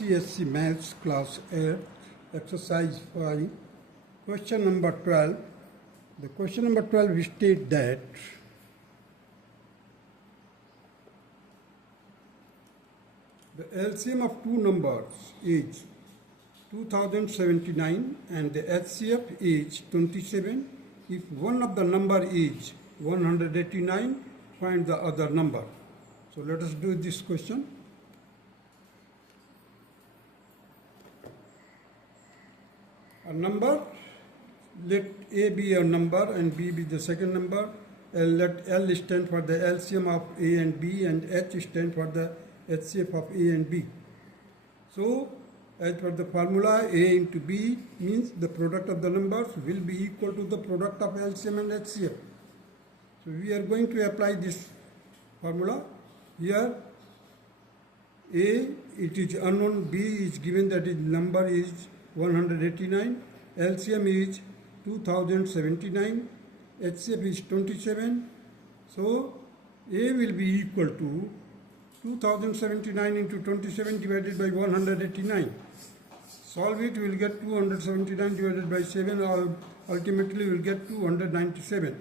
CSC Maths Class 8, Exercise 5, question number 12. The question number 12 states that the LCM of two numbers is 2079 and the HCF is 27. If one of the number is 189, find the other number. So let us do this question. A number, let A be a number and B be the second number. Let L stand for the LCM of A and B, and H stand for the HCF of A and B. So, as per the formula, A into B means the product of the numbers will be equal to the product of LCM and HCF. So, we are going to apply this formula. Here, A, it is unknown, B is given, that is number is 189, LCM is 2079, HCF is 27. So, A will be equal to 2079 into 27 divided by 189. Solve it, we will get 279 divided by 7, or ultimately we will get 297.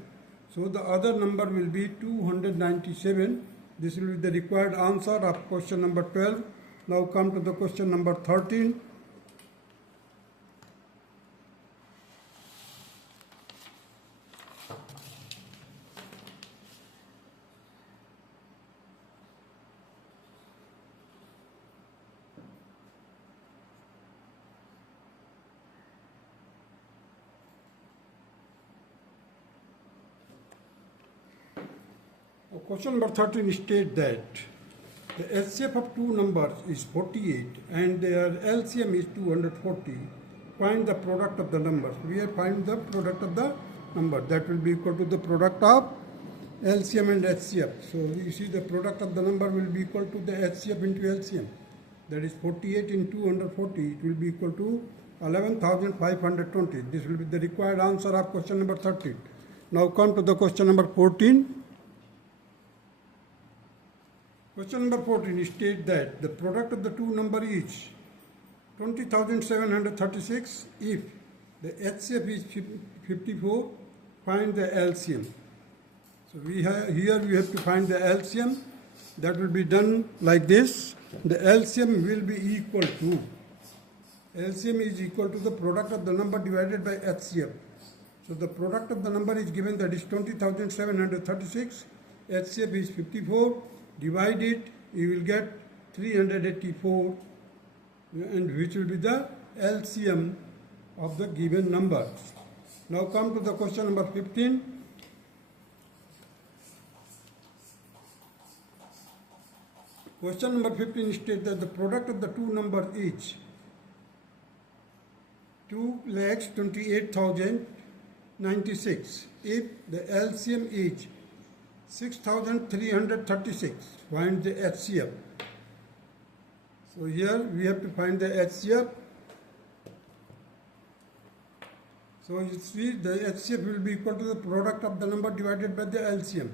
So, the other number will be 297. This will be the required answer of question number 12. Now come to the question number 13. Question number 13 states that the HCF of two numbers is 48 and their LCM is 240. Find the product of the numbers. We have find the product of the number, that will be equal to the product of LCM and HCF. So you see the product of the number will be equal to the HCF into LCM. That is 48 into 240. It will be equal to 11,520. This will be the required answer of question number 13. Now come to the question number 14. Question number 14 states that the product of the two number is 20,736 if the HCF is 54, find the LCM. So here we have to find the LCM. That will be done like this. The LCM will be equal to, LCM is equal to the product of the number divided by HCF. So the product of the number is given, that is 20,736, HCF is 54. Divide it, you will get 384, and which will be the LCM of the given numbers. Now come to the question number 15. Question number 15 states that the product of the two numbers is 2,28,096 if the LCM is 6,336. Find the HCF. So here we have to find the HCF. So you see the HCF will be equal to the product of the number divided by the LCM.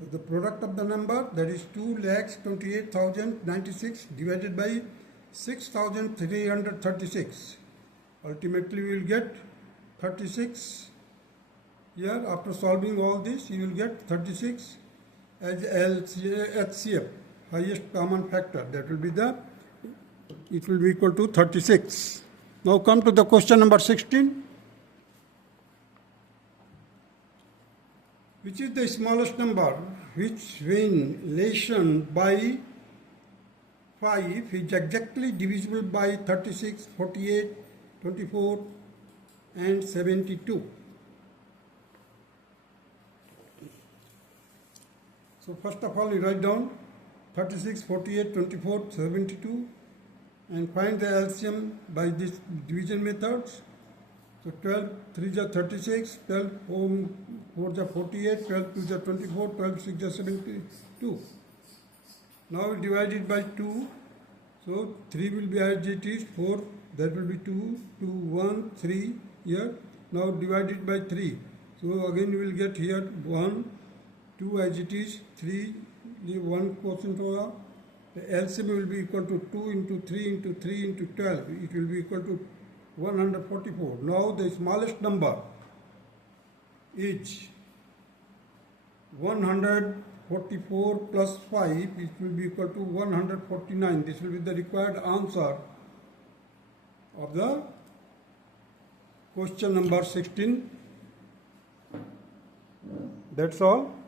So the product of the number, that is 2,28,096 divided by 6,336. Ultimately we will get 36. Here, after solving all this, you will get 36 as HCF, highest common factor. That will be it will be equal to 36. Now come to the question number 16. Which is the smallest number which, when lesioned by 5, is exactly divisible by 36, 48, 24 and 72. So first of all, you write down 36, 48, 24, 72 and find the LCM by this division methods. So 12 3 are 36, 12 4 are 48, 12 2 are 24, 12 6 are 72. Now we divide it by 2. So 3 will be as it is, 4, that will be 2, 2, 1, 3 here. Now divide it by 3. So again you will get here 1, 2 as it is, 3, 1 quotient होगा, The LCM will be equal to 2 into 3 into 3 into 12. It will be equal to 144. Now the smallest number is 144 plus 5, it will be equal to 149. This will be the required answer of the question number 16. That's all.